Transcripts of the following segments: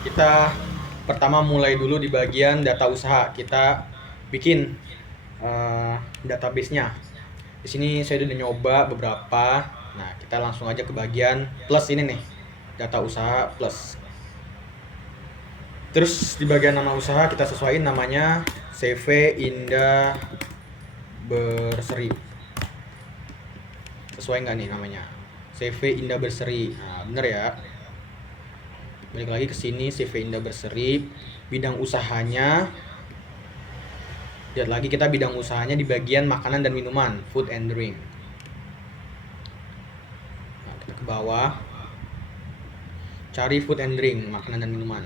Kita pertama mulai dulu di bagian data usaha. Kita bikin database-nya. Di sini saya udah nyoba beberapa. Nah, kita langsung aja ke bagian plus ini nih. Data usaha plus. Terus di bagian nama usaha kita sesuaiin namanya CV Indah Berseri. Sesuai nggak nih namanya? CV Indah Berseri. Nah, bener ya. Balik lagi ke sini CV Indah Berseri, bidang usahanya. Lihat lagi kita bidang usahanya di bagian makanan dan minuman, food and drink. Nah, kita ke bawah. Cari food and drink, makanan dan minuman.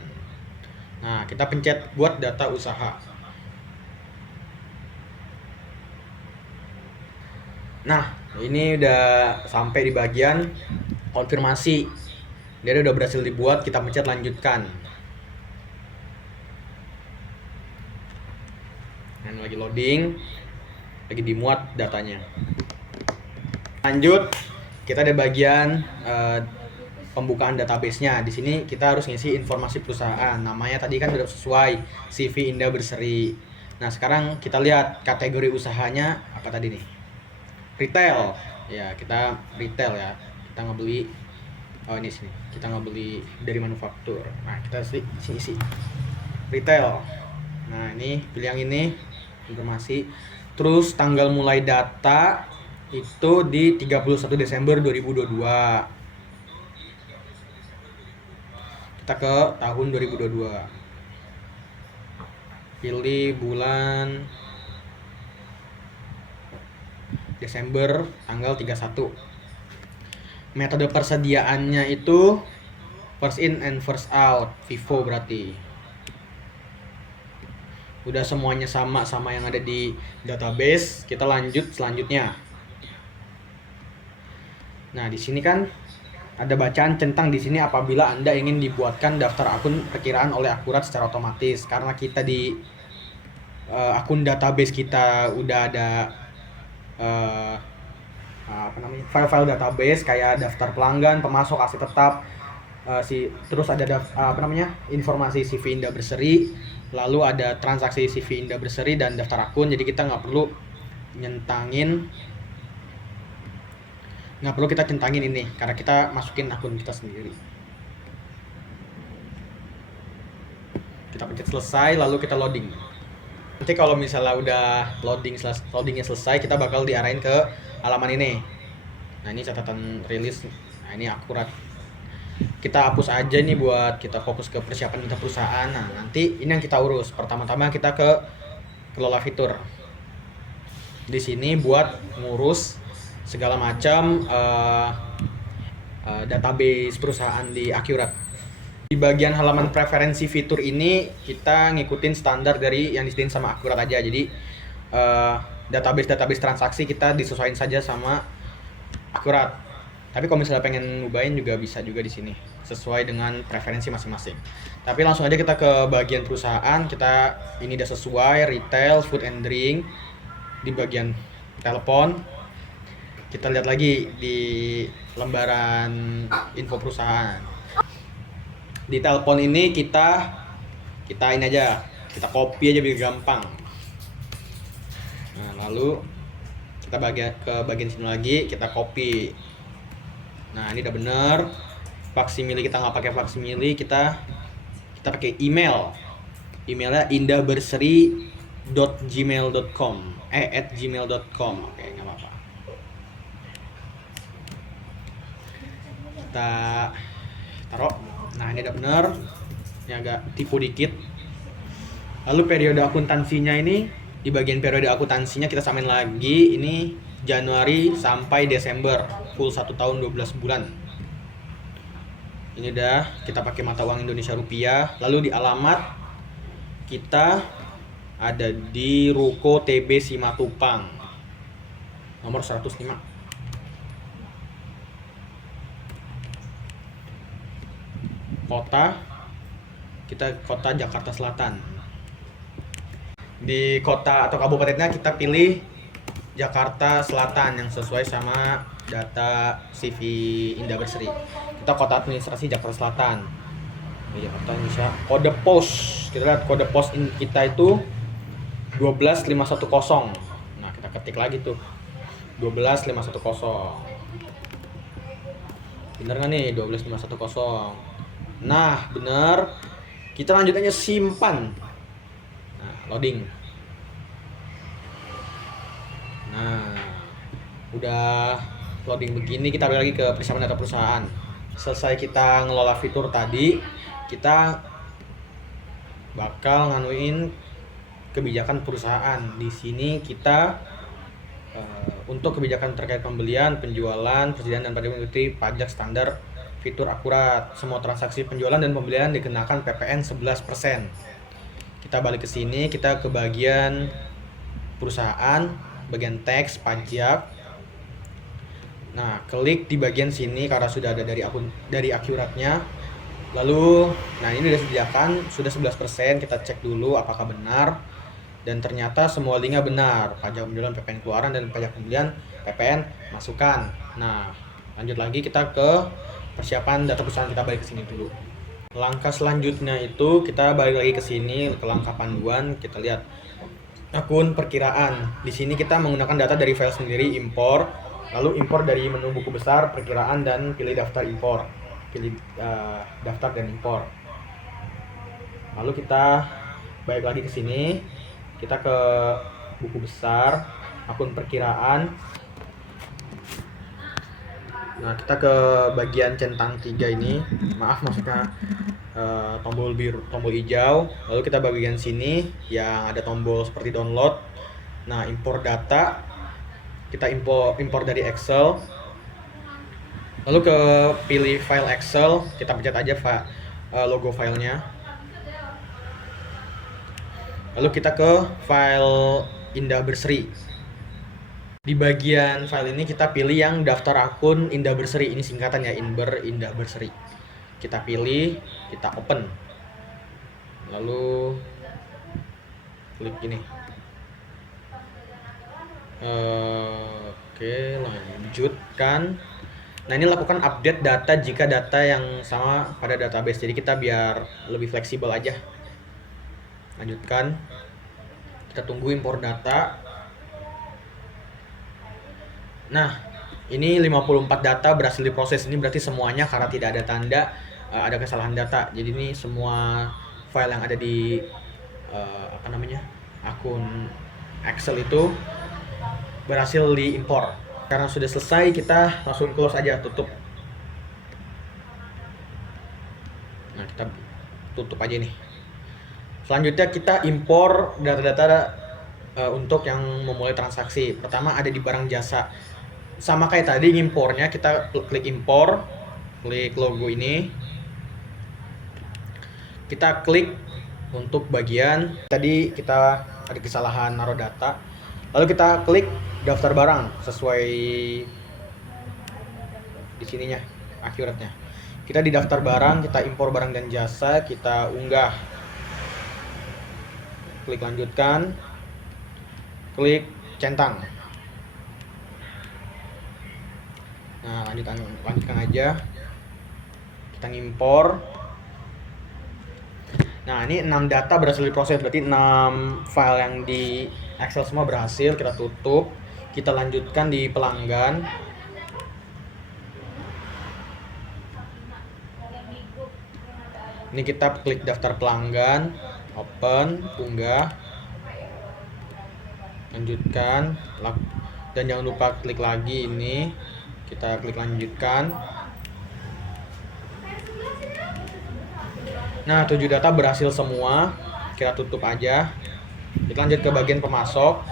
Nah, kita pencet buat data usaha. Nah, ini udah sampai di bagian konfirmasi. Dia udah berhasil dibuat, kita pencet lanjutkan. Nah, lagi loading, lagi dimuat datanya. Lanjut, kita ada bagian pembukaan database-nya. Di sini kita harus ngisi informasi perusahaan. Namanya tadi kan udah sesuai, CV Indah Berseri. Nah, sekarang kita lihat kategori usahanya apa tadi nih? Retail. Ya, kita retail ya. Kita ngebeli ini sini. Kita ngebeli dari manufaktur. Nah, kita isi retail. Nah, ini pilih yang ini, informasi. Terus tanggal mulai data itu di 31 Desember 2022. Kita ke tahun 2022. Pilih bulan Desember tanggal 31. Metode persediaannya itu first in and first out, FIFO berarti. Udah semuanya sama yang ada di database, kita lanjut selanjutnya. Nah, di sini kan ada bacaan centang di sini apabila Anda ingin dibuatkan daftar akun perkiraan oleh Akurat secara otomatis. Karena kita di akun database kita udah ada file-file database kayak daftar pelanggan, pemasok, aset tetap, terus ada informasi CV Indah Berseri, lalu ada transaksi CV Indah Berseri dan daftar akun. Jadi kita nggak perlu kita centangin ini karena kita masukin akun kita sendiri. Kita pencet selesai, lalu kita loading. Nanti kalau misalnya udah loadingnya selesai, kita bakal diarahin ke halaman ini. Nah, ini catatan rilis. Nah, ini Akurat. Kita hapus aja nih buat kita fokus ke persiapan kita perusahaan. Nah, nanti ini yang kita urus. Pertama-tama kita ke kelola fitur. Di sini buat ngurus segala macam database perusahaan di Akurat. Di bagian halaman preferensi fitur ini kita ngikutin standar dari yang disediain sama Akurat aja. Jadi database transaksi kita disesuaikan saja sama Akurat. Tapi kalau misalnya pengen ngubahin juga bisa juga di sini sesuai dengan preferensi masing-masing. Tapi langsung aja kita ke bagian perusahaan. Kita ini udah sesuai retail, food and drink. Di bagian telepon kita lihat lagi di lembaran info perusahaan. Di telepon ini kita ini aja, kita copy aja biar gampang. Nah, lalu kita ke bagian sini lagi, kita copy. Nah, ini udah bener. Faksimili kita nggak pakai faksimili, kita pakai email. Emailnya indahberseri.gmail.com @gmail.com. Oke, nggak apa-apa. Kita taruh. Nah, ini udah bener. Ini agak tipu dikit. Lalu periode akuntansinya ini, di bagian periode akuntansinya kita samain lagi. Ini Januari sampai Desember, full 1 tahun 12 bulan. Ini udah kita pakai mata uang Indonesia rupiah. Lalu di alamat kita ada di Ruko TB Simatupang nomor 105. Kota kita kota Jakarta Selatan. Di kota atau kabupatennya kita pilih Jakarta Selatan yang sesuai sama data CV Indah Berseri. Kita kota administrasi Jakarta Selatan. Jakarta Indonesia. Kode pos, kita lihat kode pos kita itu 12510. Nah, kita ketik lagi tuh 12510. Bener nggak nih 12510? Nah, bener. Kita lanjut aja simpan. Nah, loading. Nah, udah loading begini, kita balik lagi ke persiapan data perusahaan. Selesai kita ngelola fitur tadi, kita bakal nganuin kebijakan perusahaan. Di sini kita untuk kebijakan terkait pembelian, penjualan, persediaan dan pajak mengikuti pajak standar fitur akurat. Semua transaksi penjualan dan pembelian dikenakan PPN 11%. Kita balik ke sini, kita ke bagian perusahaan, bagian teks pajak. Nah, klik di bagian sini karena sudah ada dari akuratnya. Lalu, nah ini sudah disediakan, sudah 11%, kita cek dulu apakah benar. Dan ternyata semua linknya benar, pajak penjualan PPN keluaran dan pajak pembelian PPN masukan. Nah, lanjut lagi kita ke persiapan data perusahaan, kita balik ke sini dulu. Langkah selanjutnya itu kita balik lagi ke sini ke langkah panduan, kita lihat akun perkiraan. Di sini kita menggunakan data dari file sendiri, impor, lalu impor dari menu buku besar, perkiraan, dan pilih daftar impor. Pilih daftar dan impor. Lalu kita balik lagi ke sini, kita ke buku besar, akun perkiraan. Nah, kita ke bagian centang 3 ini, maksudnya tombol biru, tombol hijau. Lalu kita bagian sini yang ada tombol seperti download. Nah, impor data, kita impor dari Excel. Lalu ke pilih file Excel, kita pencet aja logo filenya. Lalu kita ke file Indah Berseri. Di bagian file ini kita pilih yang daftar akun Indah Berseri. Ini singkatan ya, Indah Berseri. Kita pilih, kita open. Lalu klik ini. Oke, lanjutkan. Nah, ini lakukan update data jika data yang sama pada database. Jadi kita biar lebih fleksibel aja. Lanjutkan. Kita tunggu impor data. Nah, ini 54 data berhasil diproses. Ini berarti semuanya karena tidak ada tanda ada kesalahan data. Jadi ini semua file yang ada di akun Excel itu berhasil diimpor. Karena sudah selesai, kita langsung close aja, tutup. Nah, kita tutup aja nih. Selanjutnya kita impor data-data untuk yang memulai transaksi. Pertama ada di barang jasa. Sama kayak tadi ngimpornya, kita klik impor, klik logo ini. Kita klik untuk bagian tadi kita ada kesalahan naruh data. Lalu kita klik daftar barang sesuai di sininya, akuratnya. Kita di daftar barang, kita impor barang dan jasa, kita unggah. Klik lanjutkan, klik centang. Nah, lanjutkan aja. Kita ngimpor. Nah, ini 6 data berhasil diproses, berarti 6 file yang di Excel semua berhasil. Kita tutup. Kita lanjutkan di pelanggan. Ini kita klik daftar pelanggan, open, unggah, lanjutkan, dan jangan lupa klik lagi ini. Kita klik lanjutkan. Nah, 7 data berhasil semua. Kita tutup aja. Kita lanjut ke bagian pemasok.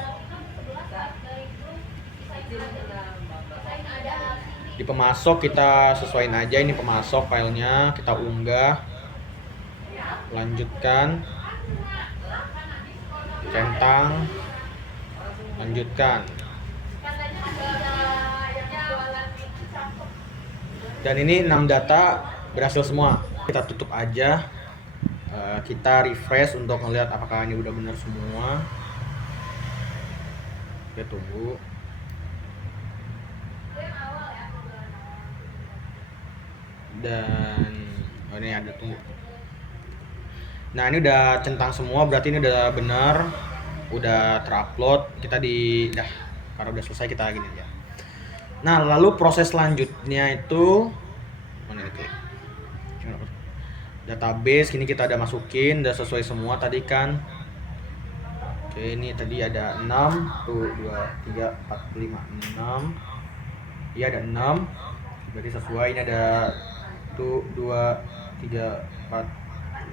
Di pemasok kita sesuaiin aja, ini pemasok filenya, kita unggah, lanjutkan, centang, lanjutkan. Dan ini 6 data berhasil semua. Kita tutup aja. Kita refresh untuk melihat apakah ini udah benar semua. Kita tunggu. Dan ini ada tunggu. Nah, ini udah centang semua, berarti ini udah benar, udah terupload. Kita karena udah selesai kita gini aja. Nah, lalu proses selanjutnya itu mana itu? Database, ini kita udah masukin, udah sesuai semua tadi kan. Oke, ini tadi ada 6, 2, 3, 4, 5, 6. Iya, ada 6. Berarti sesuai. Ini ada 2, 3, 4,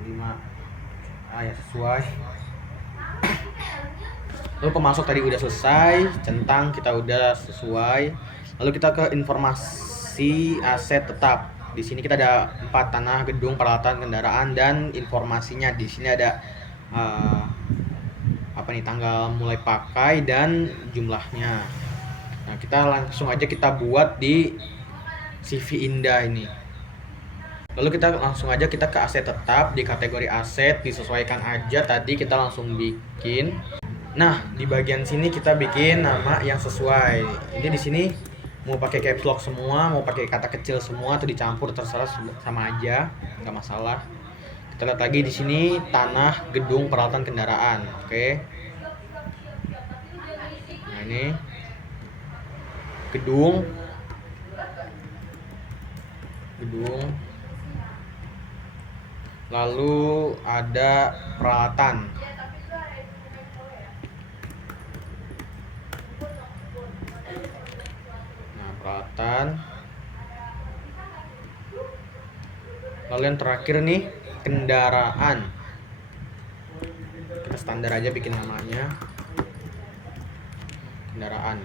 5. Ya sesuai. Lalu pemasok tadi udah selesai, centang kita udah sesuai. Lalu kita ke informasi aset tetap. Di sini kita ada 4 tanah, gedung, peralatan, kendaraan, dan informasinya. Di sini ada tanggal mulai pakai dan jumlahnya. Nah, kita langsung aja kita buat di CV Indah ini. Lalu kita langsung aja kita ke aset tetap, di kategori aset disesuaikan aja, tadi kita langsung bikin. Nah, di bagian sini kita bikin nama yang sesuai. Ini di sini mau pakai caps lock semua, mau pakai kata kecil semua atau dicampur, terserah, sama aja, nggak masalah. Kita lihat lagi di sini tanah, gedung, peralatan, kendaraan. Oke. Nah, ini gedung, lalu ada peralatan. Nah, peralatan. Lalu yang terakhir nih, kendaraan. Kita standar aja bikin namanya kendaraan.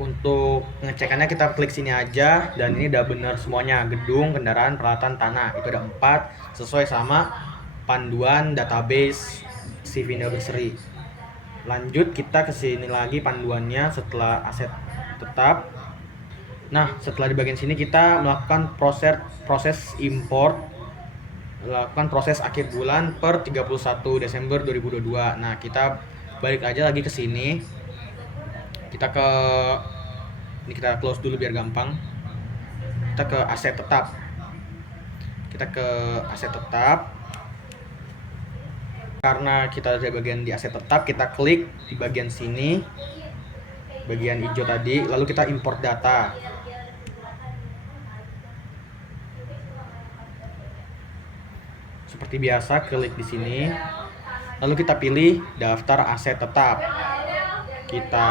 Untuk ngecekannya kita klik sini aja, dan ini udah bener semuanya, gedung, kendaraan, peralatan, tanah. Itu ada 4 sesuai sama panduan database CV Indah Berseri. Lanjut kita ke sini lagi panduannya setelah aset tetap. Nah, setelah di bagian sini kita melakukan proses import, melakukan proses akhir bulan per 31 Desember 2022. Nah, kita balik aja lagi ke sini. Ini kita close dulu biar gampang. Kita ke aset tetap. Karena kita ada bagian di aset tetap, kita klik di bagian sini, bagian hijau tadi, lalu kita import data. Seperti biasa, klik di sini, lalu kita pilih daftar aset tetap. Kita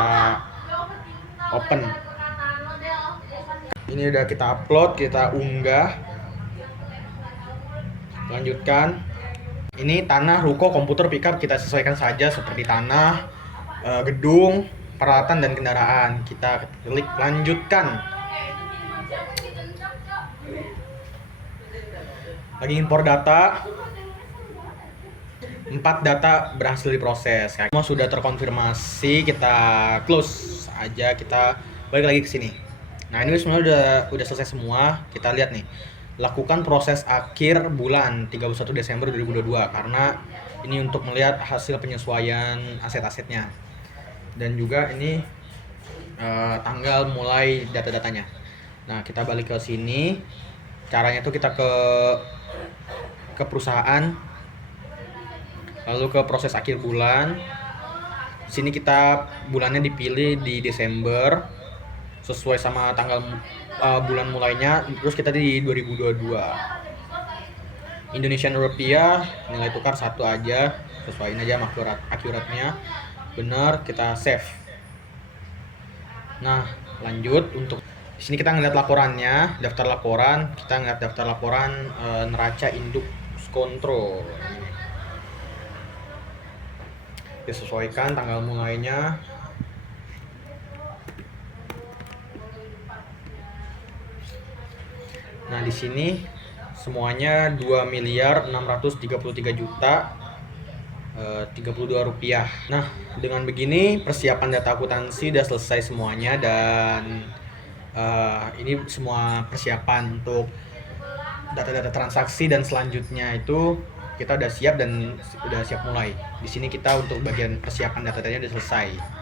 open. Ini udah kita upload, kita unggah. Lanjutkan. Ini tanah, ruko, komputer, pickup kita sesuaikan saja seperti tanah, gedung, peralatan, dan kendaraan. Kita klik lanjutkan. Lagi impor data. 4 data berhasil diproses. Semua sudah terkonfirmasi, kita close aja, kita balik lagi ke sini. Nah, ini sebenarnya udah selesai semua. Kita lihat nih. Lakukan proses akhir bulan 31 Desember 2022 karena ini untuk melihat hasil penyesuaian aset-asetnya. Dan juga ini tanggal mulai data-datanya. Nah, kita balik ke sini. Caranya itu kita ke perusahaan, lalu ke proses akhir bulan. Sini kita bulannya dipilih di Desember sesuai sama tanggal bulan mulainya, terus kita di 2022. Indonesian rupiah, nilai tukar 1 aja, sesuaiin aja akuratnya. Benar, kita save. Nah, lanjut. Untuk di sini kita ngeliat laporannya, daftar laporan. Kita ngeliat daftar laporan neraca induk kontrol. Disesuaikan tanggal mulainya. Nah, di sini semuanya 2.633.032 rupiah. Nah, dengan begini persiapan data akuntansi udah selesai semuanya, dan ini semua persiapan untuk data-data transaksi dan selanjutnya itu kita udah siap dan udah siap mulai. Di sini kita untuk bagian persiapan data-datanya udah selesai.